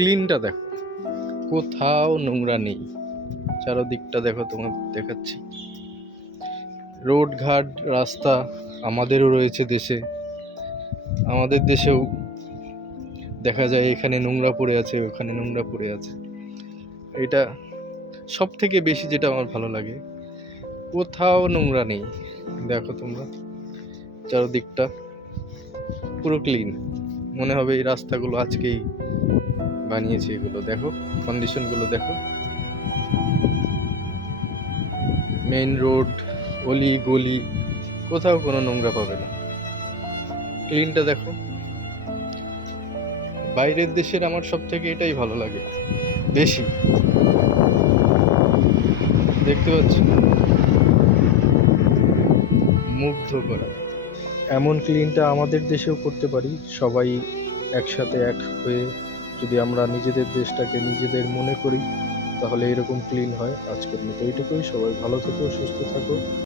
ক্লিনটা দেখো, কোথাও নোংরা নেই। চারদিকটা দেখো, তোমার দেখাচ্ছি। রোড ঘাট রাস্তা আমাদেরও রয়েছে দেশে, আমাদের দেশেও দেখা যায় এখানে নোংরা পড়ে আছে, ওখানে নোংরা পড়ে আছে। এটা সব থেকে বেশি যেটা আমার ভালো লাগে, কোথাও নোংরা নেই। দেখো তোমরা, চারদিকটা পুরো ক্লিন। মনে হবে এই রাস্তাগুলো আজকেই বানিয়েছে। এগুলো দেখো, কন্ডিশনগুলো দেখো। মেইন রোড, অলি গলি, কোথাও কোনো নোংরা পাবে না। ক্লিনটা দেখো। বাইরের দেশের আমার সব থেকে এটাই ভালো লাগে বেশি। দেখতে পাচ্ছি, মুগ্ধ করা। এমন ক্লিনটা আমাদের দেশেও করতে পারি সবাই একসাথে এক হয়ে। যদি আমরা নিজেদের দেশটাকে নিজেদের মনে করি, তাহলে এরকম ক্লিন হয়। আজকের মতো এইটুকুই। সবাই ভালো থেকো, সুস্থ থাকো।